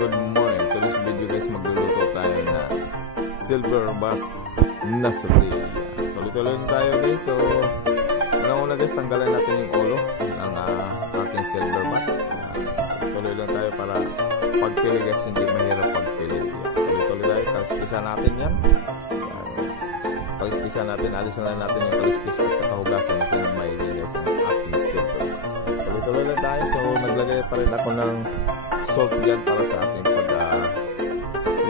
good morning. To this video guys, magluluto tayo na silver bass na sutil. Tuloy-tuloy tayo guys. So, una guys, tanggalan natin yung ulo ng ating silver bass. Tuloy lang tayo para pagpili guys, hindi mahirap pagpili. Tuloy-tuloy tayo, kaliskisa natin yan. Kaliskisa natin, alisan lang natin yung kaliskis at saka hugasan natin yung maigi guys ang ating silver bass. Tuloy-tuloy lang tayo. So, naglagay pa rin ako ng salt dyan para sa ating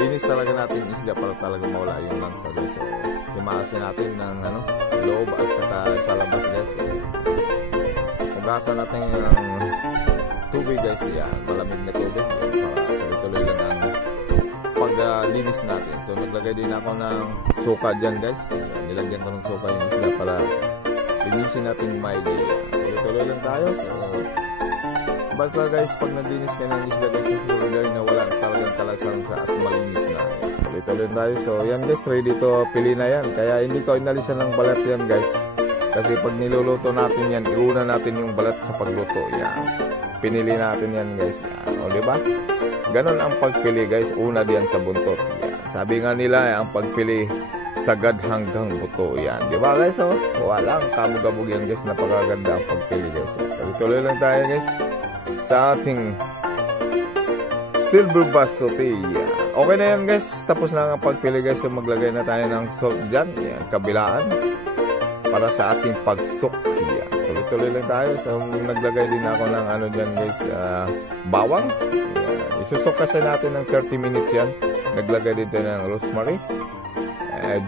linis talaga natin isda para talaga mawala yung langsa guys. So, himasin natin ng loob at saka sa labas guys. So, hugasan natin ng tubig guys. Yan, malamig na tubig. Yan, para tuloy-tuloy lang ang paglinis natin. So, naglagay din ako ng suka dyan guys. Yan, nilagyan ko ng suka yung isda para linisin natin maigi. Tuloy-tuloy lang tayo. So, basta guys, pag naglinis kayo ng isda guys, siguro na wala talagang kalagsan sa at malinis na. Tuloy-tuloy tayo. So yan guys, ready to pili na yan. Kaya hindi ko inalisan ng balat yan guys. Kasi pag niluluto natin yan, iuna natin yung balat sa pagluto. Yan. Pinili natin yan guys. Yan. O diba? Ganon ang pagpili guys. Una diyan sa buntot. Yan. Sabi nga nila, ang pagpili sagad hanggang buto. Yan. Diba guys? O, walang kabog-kabog yan guys. Napakaganda ang pagpili guys. Tuloy-tuloy lang tayo guys sa ating silver bass sauté. Okay na yan guys, tapos na ang pagpili guys. So maglagay na tayo ng salt dyan, yan, kabilaan para sa ating pagsuk. Yan, tuloy-tuloy lang tayo. So naglagay din ako ng dyan guys, bawang. Yan, isusok kasi natin ng 30 minutes yan. Naglagay din tayo ng rosemary,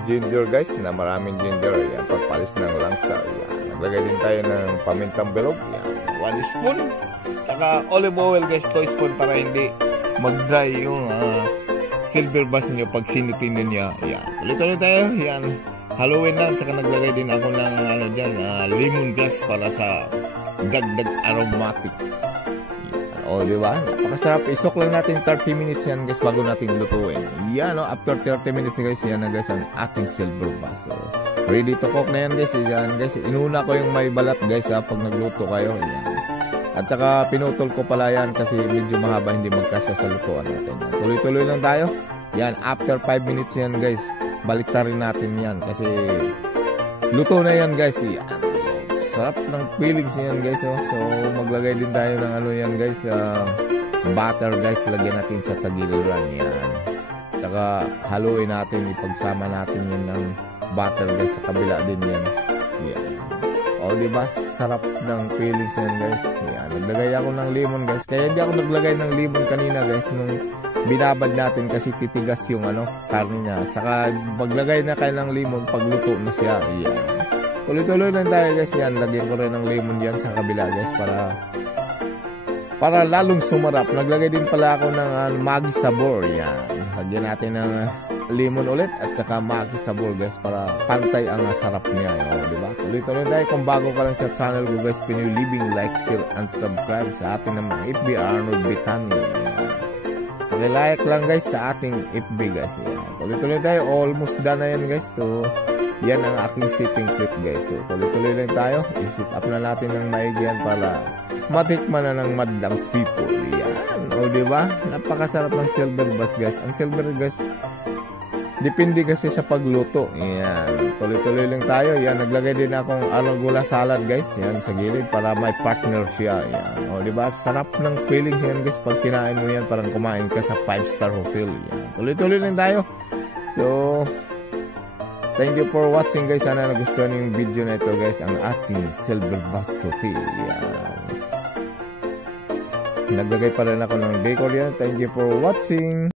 ginger guys, na maraming ginger. Yan, pagpalis ng langsa. Yan, naglagay din tayo ng pamintang bilog. Yan, 1 spoon. Saka olive oil guys, 2 spoon para hindi mag-dry yung silver bass niyo pag sinitin niya. Yan. Ulit-ulit tayo. Yan. Haluin lang. Saka naglagay din ako ng dyan, lemon grass para sa dagdag aromatic. Yan. O, diba? Napakasarap. Isok lang natin 30 minutes yan guys bago natin lutuin. Yan, no? After 30 minutes guys, yan na guys ang ating silver bass. So, ready to cook na yan guys. Yan guys. Inuna ko yung may balat guys pag nagluto kayo. Yan. At saka pinutol ko pala yan kasi medyo mahaba, hindi magkasya sa lutuan natin. Tuloy-tuloy lang tayo. Yan, after 5 minutes yan guys, baliktarin natin yan kasi luto na yan guys. Yan. Sarap ng feelings yan guys. Oh. So maglagay din tayo ng yan guys, butter guys, lagyan natin sa tagiliran yan. Tsaka haluin natin, ipagsama natin yan ng butter guys sa kabila din yan. Yan. O diba? Sarap ng feelings yan guys. Yan. Naglagay ako ng lemon guys. Kaya hindi ako naglagay ng lemon kanina guys nung binabad natin kasi titigas yung karne niya. Saka maglagay na kayo ng lemon pagluto na siya. Yan. Tuloy-tuloy lang tayo guys. Yan. Lagyan ko rin ng lemon yan sa kabila guys para lalong sumarap. Naglagay din pala ako ng Maggi sabor. Yan. Lagyan natin ng lemon ulit at saka Maggi sabor guys para pantay ang sarap niya. O, diba? Tuloy-tuloy tayo. Kung bago ka lang sa channel ko guys, pinilibing like, share, and subscribe sa ating naman FB Arnold Bitani. Pakilike lang guys sa ating FB guys. Tuloy-tuloy tayo. Almost done na yan guys. So, yan ang aking sitting clip guys. So, tuloy-tuloy lang tayo. I-sit up na natin ng maigi yan para matikman na ng madlang people. Yan. O, diba? Napakasarap ng silver bass guys. Ang silver guys, depende kasi sa pagluto. Yan. Tuloy-tuloy lang tayo. Yan. Naglagay din akong arugula salad guys. Yan sa gilid para may partner siya. Yan. O diba? Sarap ng feelings yan guys. Pag kinain mo yan, parang kumain ka sa 5-star hotel. Yan. Tuloy-tuloy lang tayo. So, thank you for watching guys. Sana nagustuhan yung video na ito guys. Ang ating silver bass sauté. Yan. Naglagay pa rin ako ng decor yan. Thank you for watching.